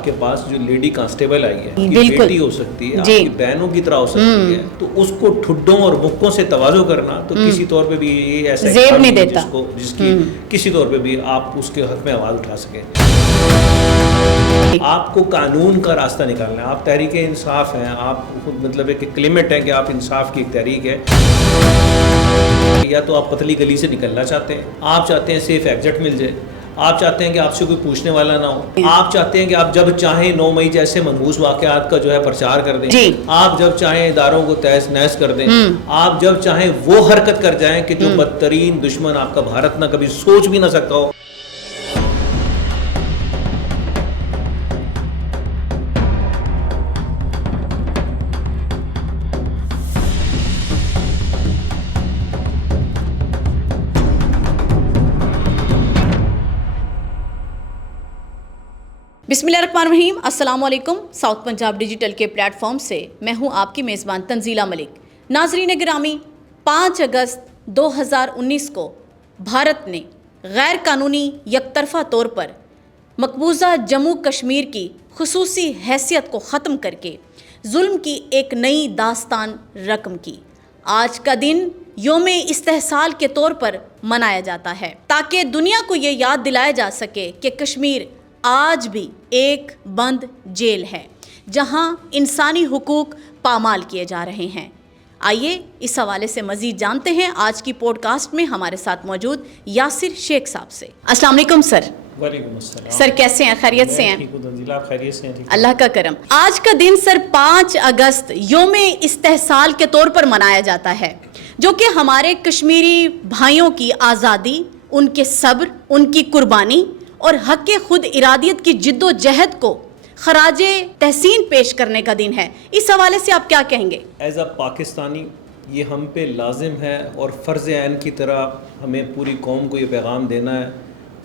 آپ کے پاس جو لیڈی کانسٹیبل آئی ہے، آپ کی بیٹی ہو سکتی ہے، آپ کی بہنوں کی طرح ہو سکتی ہے، تو اس کو ٹھڈوں اور مکوں سے تواضع کرنا تو کسی طور پہ بھی یہ ایسا زیب نہیں دیتا جس کی کسی طور پہ بھی آپ اس کے حق میں آواز اٹھا سکیں۔ آپ کو قانون کا راستہ نکالنا ہے، آپ تحریک انصاف ہیں، آپ خود مطلب ایک کلیمٹ ہے کہ آپ انصاف کی ایک تحریک ہے، یا تو آپ پتلی گلی سے نکلنا چاہتے ہیں، آپ چاہتے ہیں سیف ایگزٹ مل جائے، آپ چاہتے ہیں کہ آپ سے کوئی پوچھنے والا نہ ہو، آپ چاہتے ہیں کہ آپ جب چاہیں 9 مئی جیسے منحوس واقعات کا جو ہے پرچار کر دیں، آپ جب چاہیں اداروں کو تہس نہس کر دیں، آپ جب چاہیں وہ حرکت کر جائیں کہ جو بدترین دشمن آپ کا بھارت نہ کبھی سوچ بھی نہ سکتا ہو۔ بسم اللہ الرحمن الرحیم، السلام علیکم۔ ساؤتھ پنجاب ڈیجیٹل کے پلیٹ فارم سے میں ہوں آپ کی میزبان تنزیلہ ملک۔ ناظرین گرامی، 5 اگست 2019 کو بھارت نے غیر قانونی یک طرفہ طور پر مقبوضہ جموں کشمیر کی خصوصی حیثیت کو ختم کر کے ظلم کی ایک نئی داستان رقم کی۔ آج کا دن یوم استحصال کے طور پر منایا جاتا ہے تاکہ دنیا کو یہ یاد دلایا جا سکے کہ کشمیر آج بھی ایک بند جیل ہے جہاں انسانی حقوق پامال کیے جا رہے ہیں۔ آئیے اس حوالے سے مزید جانتے ہیں آج کی پوڈ کاسٹ میں ہمارے ساتھ موجود یاسر شیخ صاحب سے۔ السلام علیکم سر۔ وعلیکم السلام سر، کیسے ہیں؟ خیریت سے ہیں؟ خیریت سے ہیں؟ اللہ کا کرم۔ آج کا دن سر 5 اگست یوم استحصال کے طور پر منایا جاتا ہے، جو کہ ہمارے کشمیری بھائیوں کی آزادی، ان کے صبر، ان کی قربانی اور حق خود ارادیت کی جد و جہد کو خراج تحسین پیش کرنے کا دن ہے۔ اس حوالے سے آپ کیا کہیں گے؟ ایز اے پاکستانی یہ ہم پہ لازم ہے اور فرض عین کی طرح ہمیں پوری قوم کو یہ پیغام دینا ہے،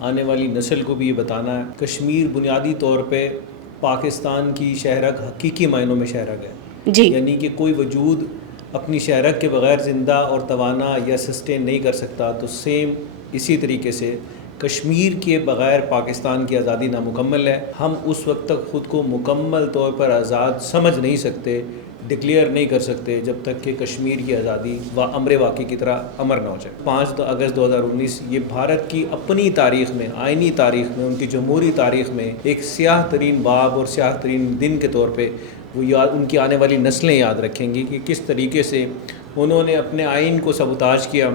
آنے والی نسل کو بھی یہ بتانا ہے، کشمیر بنیادی طور پہ پاکستان کی شہرک حقیقی معنوں میں شہرک ہے جی، یعنی کہ کوئی وجود اپنی شہرک کے بغیر زندہ اور توانا یا سسٹین نہیں کر سکتا، تو سیم اسی طریقے سے کشمیر کے بغیر پاکستان کی آزادی نامکمل ہے۔ ہم اس وقت تک خود کو مکمل طور پر آزاد سمجھ نہیں سکتے، ڈکلیئر نہیں کر سکتے، جب تک کہ کشمیر کی آزادی امر واقع کی طرح امر نہ ہو جائے۔ 5 اگست 2019 یہ بھارت کی اپنی تاریخ میں، آئینی تاریخ میں، ان کی جمہوری تاریخ میں ایک سیاہ ترین باب اور سیاہ ترین دن کے طور پہ وہ ان کی آنے والی نسلیں یاد رکھیں گی کہ کس طریقے سے انہوں نے اپنے آئین کو سبوتاج کیا،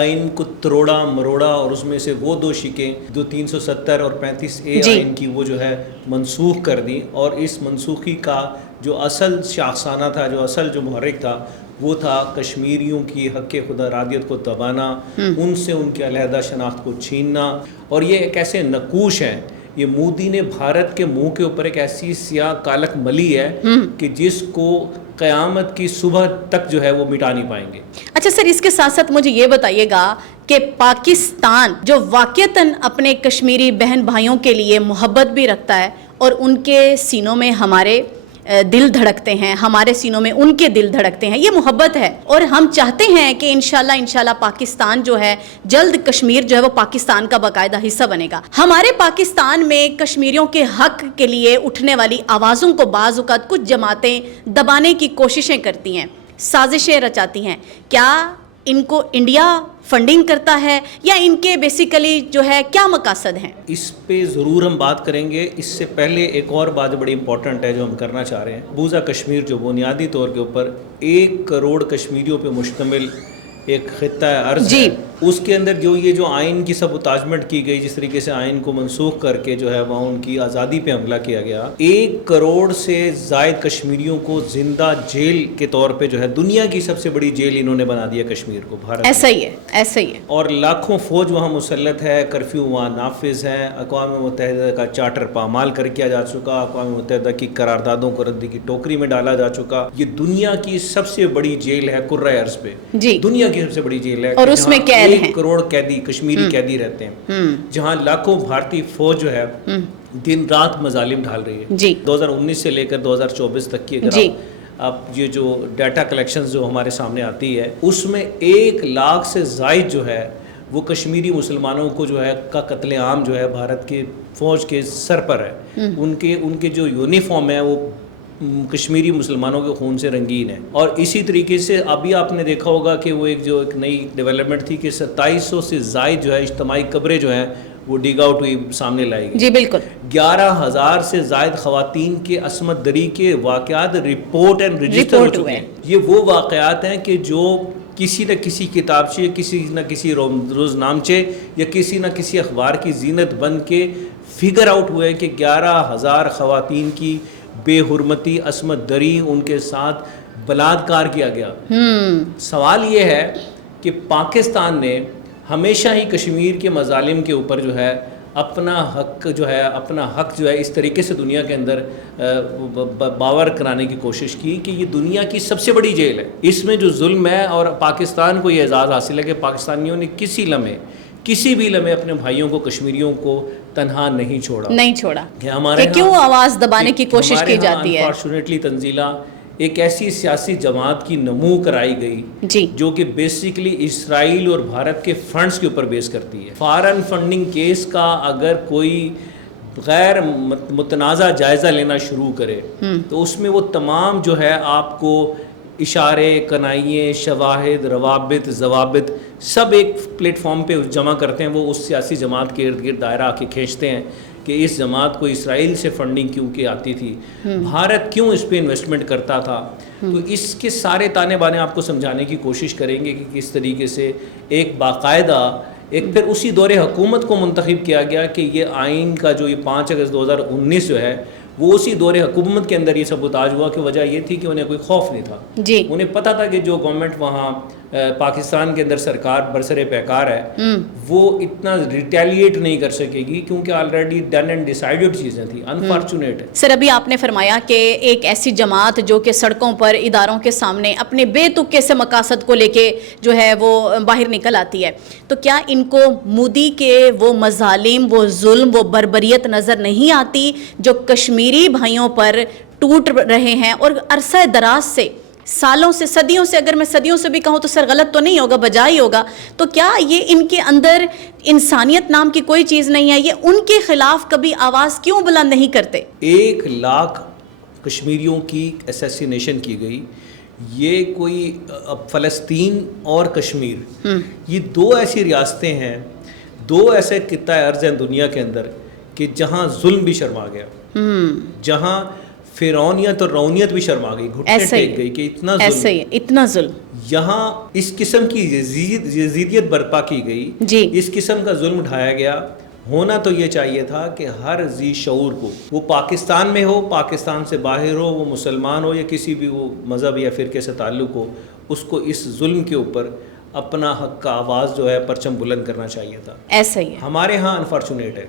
آئین کو تروڑا مروڑا، اور اس میں سے وہ 2 شکیں جو 370 اور 35A آئین کی وہ جو ہے منسوخ کر دی، اور اس منسوخی کا جو اصل شاخسانہ تھا، جو اصل جو محرک تھا، وہ تھا کشمیریوں کی حق خود ارادیت کو دبانا، ان سے ان کی علیحدہ شناخت کو چھیننا۔ اور یہ ایک ایسے نقوش ہیں، یہ مودی نے بھارت کے منہ کے اوپر ایک ایسی سیاہ کالک ملی ہے کہ جس کو قیامت کی صبح تک جو ہے وہ مٹا نہیں پائیں گے۔ اچھا سر، اس کے ساتھ ساتھ مجھے یہ بتائیے گا کہ پاکستان جو واقعتاً اپنے کشمیری بہن بھائیوں کے لیے محبت بھی رکھتا ہے، اور ان کے سینوں میں ہمارے دل دھڑکتے ہیں، ہمارے سینوں میں ان کے دل دھڑکتے ہیں، یہ محبت ہے، اور ہم چاہتے ہیں کہ انشاءاللہ پاکستان جو ہے جلد کشمیر جو ہے وہ پاکستان کا باقاعدہ حصہ بنے گا۔ ہمارے پاکستان میں کشمیریوں کے حق کے لیے اٹھنے والی آوازوں کو بعض اوقات کچھ جماعتیں دبانے کی کوششیں کرتی ہیں، سازشیں رچاتی ہیں۔ کیا ان کو انڈیا فنڈنگ کرتا ہے، یا ان کے بیسیکلی جو ہے کیا مقاصد ہیں؟ اس پہ ضرور ہم بات کریں گے۔ اس سے پہلے ایک اور بات بڑی امپورٹنٹ ہے جو ہم کرنا چاہ رہے ہیں۔ مقبوضہ کشمیر جو بنیادی طور کے اوپر 1 کروڑ کشمیریوں پہ مشتمل ایک خطہ ارض ہے، اس کے اندر جو آئین کی سبوتاجمنٹ کی گئی، جس طریقے سے آئین کو منسوخ کر کے جو ہے وہاں ان کی آزادی پہ حملہ کیا گیا، 1 کروڑ سے زائد کشمیریوں کو زندہ جیل کے طور پہ جو ہے دنیا کی سب سے بڑی جیل انہوں نے بنا دیا کشمیر کو، بھارت۔ ایسا ہی ہے۔ اور لاکھوں فوج وہاں مسلط ہے، کرفیو وہاں نافذ ہے، اقوام متحدہ کا چارٹر پامال کر کیا جا چکا، اقوام متحدہ کی قراردادوں کو ردی کی ٹوکری میں ڈالا جا چکا۔ یہ دنیا کی سب سے بڑی جیل ہے کرۂ ارض پہ، دنیا کی سب سے بڑی جیل ہے، اور اس میں قید ہیں 1 کروڑ قیدی، کشمیری قیدی رہتے ہیں، جہاں لاکھوں بھارتی فوج جو ہے دن رات مظالم ڈھال رہی ہے۔ 2019 سے لے کر 2024 تک کی اگر اب یہ جو ڈیٹا کلیکشنز جو ہمارے سامنے آتی ہے، اس میں 1 لاکھ سے زائد جو ہے وہ کشمیری مسلمانوں کو جو ہے کا قتل عام جو ہے بھارت کے فوج کے سر پر ہے. ان کے جو یونیفارم ہے وہ کشمیری مسلمانوں کے خون سے رنگین ہے. اور اسی طریقے سے ابھی آپ نے دیکھا ہوگا کہ وہ ایک نئی ڈیولپمنٹ تھی کہ 2700 سے زائد جو ہے اجتماعی قبریں جو ہیں وہ ڈیگ آؤٹ ہوئی سامنے لائی گئی. جی بالکل. 11,000 سے زائد خواتین کے عصمت دری کے واقعات رپورٹ اینڈ رجسٹر ہو چکے ہیں. یہ وہ واقعات ہیں کہ جو کسی نہ کسی کتابچے، کسی نہ کسی روزنامچے یا کسی نہ کسی اخبار کی زینت بن کے فگر آؤٹ ہوئے کہ 11,000 خواتین کی بے حرمتی، عصمت دری، ان کے ساتھ بلاತ್ಕಾರ کیا گیا. سوال یہ ہے کہ پاکستان نے ہمیشہ ہی کشمیر کے مظالم کے اوپر جو ہے اپنا حق جو ہے اس طریقے سے دنیا کے اندر باور کرانے کی کوشش کی کہ یہ دنیا کی سب سے بڑی جیل ہے. اس میں جو ظلم ہے، اور پاکستان کو یہ اعزاز حاصل ہے کہ پاکستانیوں نے کسی بھی لمحے اپنے بھائیوں کو، کشمیریوں کو تنہا نہیں چھوڑا. کہ ہمارے کیوں آواز دبانے کی کوشش کی جاتی ہے. انفارچونیٹلی تنزیلہ ایک ایسی سیاسی جماعت کی نمو کرائی گئی جو کہ بیسیکلی اسرائیل اور بھارت کے فنڈز کے اوپر بیس کرتی ہے. فارن فنڈنگ کیس کا اگر کوئی غیر متنازع جائزہ لینا شروع کرے تو اس میں وہ تمام جو ہے آپ کو اشارے، کنائیے، شواہد، روابط، ضوابط سب ایک پلیٹ فارم پہ جمع کرتے ہیں. وہ اس سیاسی جماعت کے ارد گرد دائرہ آ کے کھینچتے ہیں کہ اس جماعت کو اسرائیل سے فنڈنگ کیوں کہ آتی تھی، بھارت کیوں اس پہ انویسٹمنٹ کرتا تھا. تو اس کے سارے تانے بانے آپ کو سمجھانے کی کوشش کریں گے کہ کس طریقے سے ایک باقاعدہ پھر اسی دور حکومت کو منتخب کیا گیا کہ یہ آئین کا جو یہ 5 اگست 2019 جو ہے وہ اسی دور حکومت کے اندر یہ سبوتاج ہوا. کہ وجہ یہ تھی کہ انہیں کوئی خوف نہیں تھا. انہیں پتہ تھا کہ جو گورنمنٹ وہاں پاکستان کے اندر سرکار برسر پیکار ہے وہ اتنا ریٹیلیٹ نہیں کر سکے گی کیونکہ آلریڈی ڈن اینڈ ڈیسائیڈڈ چیزیں تھیں. انفارچونیٹ ہے سر. ابھی آپ نے فرمایا کہ ایک ایسی جماعت جو کہ سڑکوں پر، اداروں کے سامنے اپنے بے تکے سے مقاصد کو لے کے جو ہے وہ باہر نکل آتی ہے، تو کیا ان کو مودی کے وہ مظالم، وہ ظلم، وہ بربریت نظر نہیں آتی جو کشمیری بھائیوں پر ٹوٹ رہے ہیں اور عرصہ دراز سے، سالوں سے، صدیوں سے، اگر میں صدیوں سے بھی کہوں تو سر غلط تو نہیں ہوگا، بجا ہی ہوگا. تو کیا یہ ان کے اندر انسانیت نام کی کوئی چیز نہیں ہے؟ یہ ان کے خلاف کبھی آواز کیوں بلند نہیں کرتے؟ 1 لاکھ کشمیریوں کی اسیسینیشن کی گئی. یہ کوئی فلسطین اور کشمیر، یہ 2 ایسی ریاستیں ہیں، 2 ایسے خطۂ ارض ہیں دنیا کے اندر کہ جہاں ظلم بھی شرما گیا، جہاں فرعونیت اور رونیت بھی شرما گئی، گھٹنے ٹیک گئی کہ اتنا ظلم. یہاں اس قسم کی یزیدیت برپا کی گئی، اس قسم کا ظلم اٹھایا گیا. ہونا تو یہ چاہیے تھا کہ ہر ذی شعور کو، وہ پاکستان میں ہو، پاکستان سے باہر ہو، وہ مسلمان ہو یا کسی بھی وہ مذہب یا فرقے سے تعلق ہو، اس کو اس ظلم کے اوپر اپنا حق کا آواز جو ہے پرچم بلند کرنا چاہیے تھا. ایسا ہی ہے. ہمارے ہاں انفارچونیٹ ہے،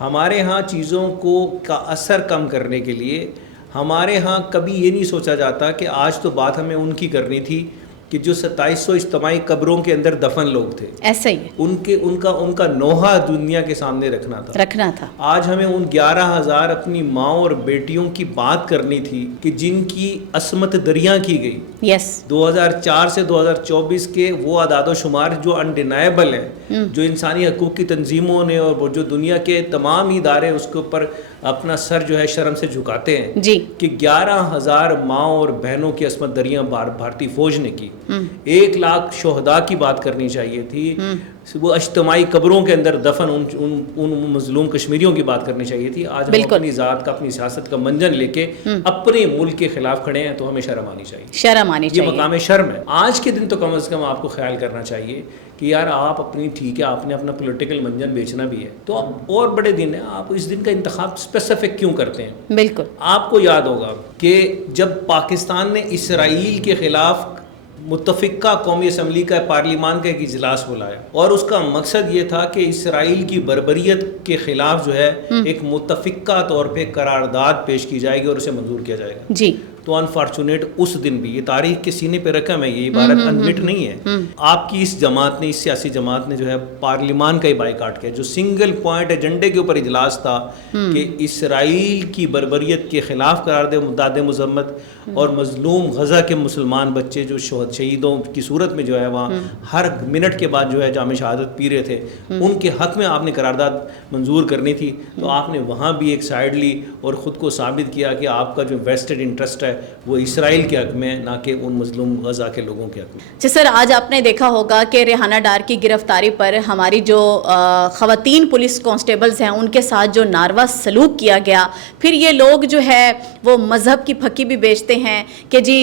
ہمارے ہاں چیزوں کو کا اثر کم کرنے کے لیے ہمارے ہاں کبھی یہ نہیں سوچا جاتا کہ آج تو بات ہمیں ان کی کرنی تھی کہ جو 2700 اجتماعی قبروں کے اندر دفن لوگ تھے. ایسا ہی ہے. ان کا نوحہ دنیا کے سامنے رکھنا تھا. آج ہمیں ان 11,000 اپنی ماں اور بیٹیوں کی بات کرنی تھی کہ جن کی عصمت دریاں کی گئی. 2004 سے 2024 کے وہ اعداد و شمار جو انڈینائبل ہیں، جو انسانی حقوق کی تنظیموں نے اور جو دنیا کے تمام ادارے اس کے اوپر اپنا سر جو ہے شرم سے جھکاتے ہیں کہ 11,000 ماں اور بہنوں کی عصمت دریاں بھارتی فوج نے کی. 1 لاکھ شہداء کی بات کرنی چاہیے تھی. وہ اجتماعی قبروں کے اندر دفن ان مظلوم کشمیریوں کی بات کرنی چاہیے تھی. آج ہم اپنی ذات کا، اپنی سیاست کا منجن لے کے اپنے ملک کے خلاف کھڑے ہیں تو ہمیں شرم آنی چاہیے. یہ مقام شرم ہے. آج کے دن تو کم از کم آپ کو خیال کرنا چاہیے کہ یار آپ اپنی، ٹھیک ہے آپ نے اپنا پولیٹیکل منجن بیچنا بھی ہے تو اب اور بڑے دن ہیں، آپ اس دن کا انتخاب اسپیسیفک کیوں کرتے ہیں؟ بالکل. آپ کو یاد ہوگا کہ جب پاکستان نے اسرائیل کے خلاف متفقہ قومی اسمبلی کا، پارلیمان کا ایک اجلاس بلایا اور اس کا مقصد یہ تھا کہ اسرائیل کی بربریت کے خلاف جو ہے ایک متفقہ طور پہ قرارداد پیش کی جائے گی اور اسے منظور کیا جائے گا. تو انفارچونیٹ اس دن بھی، یہ تاریخ کے سینے پہ رقم ہے، یہ عبارت انمٹ نہیں ہے. آپ کی اس جماعت نے، اس سیاسی جماعت نے جو ہے پارلیمان کا ہی بائیکاٹ کیا. جو سنگل پوائنٹ ایجنڈے کے اوپر اجلاس تھا کہ اسرائیل کی بربریت کے خلاف قرار دے داد مذمت، اور مظلوم غزہ کے مسلمان بچے جو شہیدوں کی صورت میں جو ہے وہاں ہر منٹ کے بعد جو ہے جامع شہادت پی رہے تھے، ان کے حق میں آپ نے قرارداد منظور کرنی تھی. تو آپ نے وہاں بھی ایک سائیڈ لی اور خود کو ثابت کیا کہ آپ کا جو ویسٹڈ انٹرسٹ ہے وہ اسرائیل کے حق میں، نہ کہ ان مظلوم غزہ کے لوگوں کے حق میں. جی سر، آج آپ نے دیکھا ہوگا کہ ریحانہ ڈار کی گرفتاری پر ہماری جو خواتین پولیس کانسٹیبلز ہیں ان کے ساتھ جو ناروا سلوک کیا گیا. پھر یہ لوگ جو ہے وہ مذہب کی پھکی بھی بیچتے ہیں کہ جی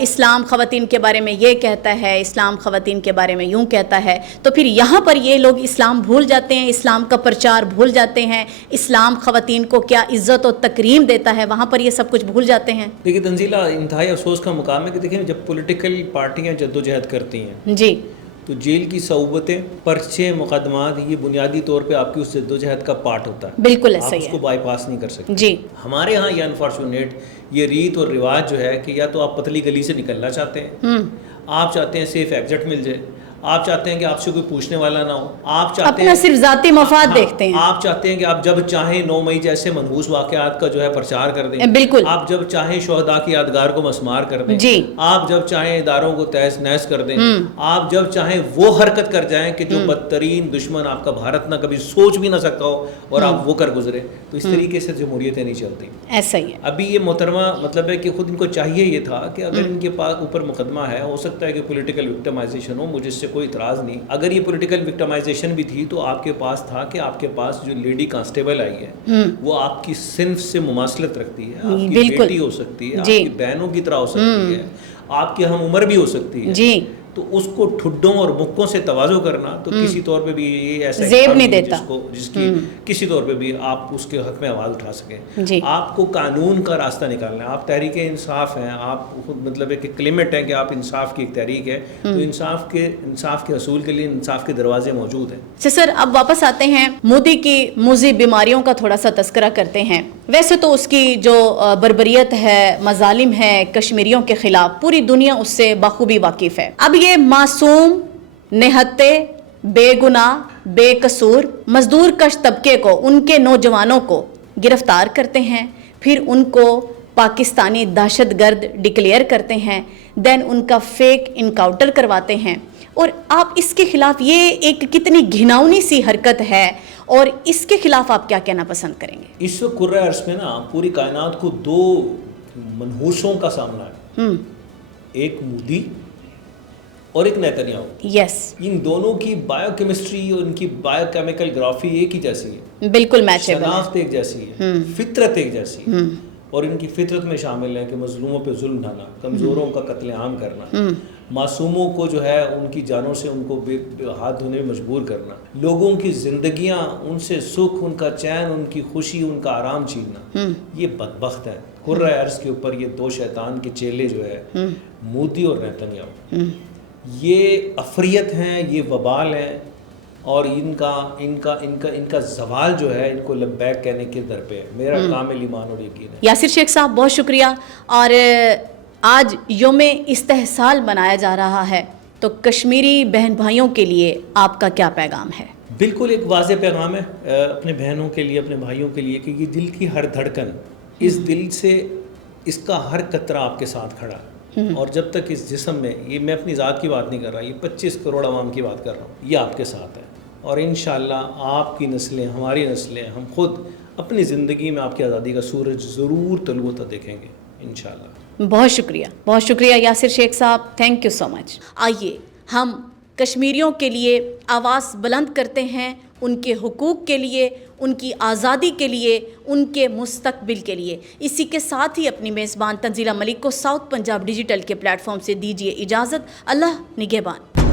اسلام خواتین کے بارے میں یہ کہتا ہے، اسلام خواتین کے بارے میں یوں کہتا ہے. تو پھر یہاں پر یہ لوگ اسلام بھول جاتے ہیں، اسلام کا پرچار بھول جاتے ہیں، اسلام خواتین کو کیا عزت و تکریم دیتا ہے وہاں پر یہ سب کچھ بھول جاتے ہیں. دیکھیے تنزیلہ، انتہائی افسوس کا مقام ہے کہ دیکھیں جب پولیٹیکل پارٹیاں جدوجہد کرتی ہیں جی تو جیل کی صعوبتیں، پرچے، مقدمات، یہ بنیادی طور پہ آپ کی اس جدوجہد کا پارٹ ہوتا ہے. بالکل ایسا آپ ہی اس ہے. کو بائی پاس نہیں کر سکتے. جی ہمارے ہاں یہ انفارچونیٹ یہ ریت اور رواج جو ہے کہ یا تو آپ پتلی گلی سے نکلنا چاہتے ہیں، آپ چاہتے ہیں سیف ایگزٹ مل جائے، آپ چاہتے ہیں کہ آپ سے کوئی پوچھنے والا نہ ہو، آپ چاہتے ہیں اپنا صرف ذاتی مفاد دیکھتے ہیں، آپ چاہتے ہیں کہ آپ جب چاہیں 9 مئی جیسے منحوس واقعات کا جو ہے پرچار کر دیں، بالکل، آپ جب چاہیں شہداء کی یادگار کو مسمار کر دیں، جی، آپ جب چاہیں اداروں کو تہس نہس کر دیں، آپ جب چاہیں وہ حرکت کر جائیں کہ جو بدترین دشمن آپ کا بھارت نہ کبھی سوچ بھی نہ سکتا ہو اور آپ وہ کر گزرے. تو اس طریقے سے جمہوریتیں نہیں چلتی. ایسا ہی ہے. ابھی یہ محترمہ مطلب ہے کہ خود ان کو چاہیے یہ تھا کہ اگر ان کے پاس اوپر مقدمہ ہے، ہو سکتا ہے کہ پولیٹیکل وکٹمائزیشن ہو، مجھے اس سے کوئی اعتراض نہیں. اگر یہ پولیٹیکل وکٹمائزیشن بھی تھی تو آپ کے پاس تھا کہ آپ کے پاس جو لیڈی کانسٹیبل آئی ہے وہ آپ کی صنف سے مماثلت رکھتی ہے، آپ کی بیٹی ہو سکتی ہے، آپ کی بہنوں کی طرح ہو سکتی ہے، آپ کی ہم عمر بھی ہو سکتی ہے. جی، تو اس کو ٹھڈوں اور مکوں سے تواضع کرنا تو کسی طور پہ بھی یہ ایسا زیب نہیں دیتا جس کی کسی طور پہ بھی آپ اس کے حق میں آواز اٹھا سکیں. آپ کو قانون کا راستہ نکالنا ہے. آپ تحریک انصاف ہیں، آپ خود مطلب ہے کہ کلیمٹ ہے کہ آپ انصاف کی ایک تحریک ہے، تو انصاف کے حصول کے لیے انصاف کے دروازے موجود ہیں. سر اب واپس آتے ہیں، مودی کی موذی بیماریوں کا تھوڑا سا تذکرہ کرتے ہیں. ویسے تو اس کی جو بربریت ہے، مظالم ہے کشمیریوں کے خلاف، پوری دنیا اس سے بخوبی واقف ہے. اب یہ معصوم، نہتے، بے گناہ، بے قصور مزدور کش طبقے کو، ان کے نوجوانوں کو گرفتار کرتے ہیں، پھر ان کو پاکستانی دہشت گرد ڈکلیئر کرتے ہیں، دین ان کا فیک انکاؤنٹر کرواتے ہیں. اور آپ اس کے خلاف، یہ ایک کتنی گھناؤنی سی حرکت ہے، اور اس کے خلاف آپ کیا کہنا پسند کریں گے؟ اس وقت کرۂ ارض میں نا پوری کائنات کو 2 منحوسوں کا سامنا ہے، ایک مودی اور ایک نیتنیاہو. یس، ان دونوں کی بائیو کیمسٹری اور ان کی بائیو کیمیکل گرافی ایک ہی جیسی ہے، بالکل میچیبل ہے، شناخت ایک جیسی ہے، فطرت ایک جیسی ہے. اور ان کی فطرت میں شامل ہے کہ مظلوموں پہ ظلم ڈھانا، کمزوروں کا قتل عام کرنا، معصوموں کو جو ہے ان کی جانوں سے ان کو ہاتھ دھونے میں مجبور کرنا، لوگوں کی زندگیاں، ان سے سکھ، ان کا چین، ان کی خوشی، ان کا آرام چھیننا. یہ بدبخت ہے. کرۂ ارض کے اوپر یہ 2 شیطان کے چیلے جو ہے مودی اور نیتنیاہو، یہ عفریت ہیں، یہ وبال ہیں، اور ان کا زوال جو ہے ان کو لبیک کہنے کے در پہ ہے. میرا کامل ایمان اور یقین ہے. یاسر شیخ صاحب بہت شکریہ. اور آج یوم استحصال منایا جا رہا ہے، تو کشمیری بہن بھائیوں کے لیے آپ کا کیا پیغام ہے؟ بالکل ایک واضح پیغام ہے اپنے بہنوں کے لیے، اپنے بھائیوں کے لیے، کہ یہ دل کی ہر دھڑکن، اس دل سے اس کا ہر قطرہ آپ کے ساتھ کھڑا ہے. اور جب تک اس جسم میں، یہ میں اپنی ذات کی بات نہیں کر رہا، یہ 25 کروڑ عوام کی بات کر رہا ہوں، یہ آپ کے ساتھ ہے. اور انشاءاللہ آپ کی نسلیں، ہماری نسلیں، ہم خود اپنی زندگی میں آپ کی آزادی کا سورج ضرور طلوع ہوتا دیکھیں گے انشاءاللہ. بہت شکریہ، بہت شکریہ یاسر شیخ صاحب، تھینک یو سو مچ. آئیے ہم کشمیریوں کے لیے آواز بلند کرتے ہیں، ان کے حقوق کے لیے، ان کی آزادی کے لیے، ان کے مستقبل کے لیے. اسی کے ساتھ ہی اپنی میزبان تنزیلہ ملک کو ساؤتھ پنجاب ڈیجیٹل کے پلیٹ فارم سے دیجیے اجازت. اللہ نگہبان.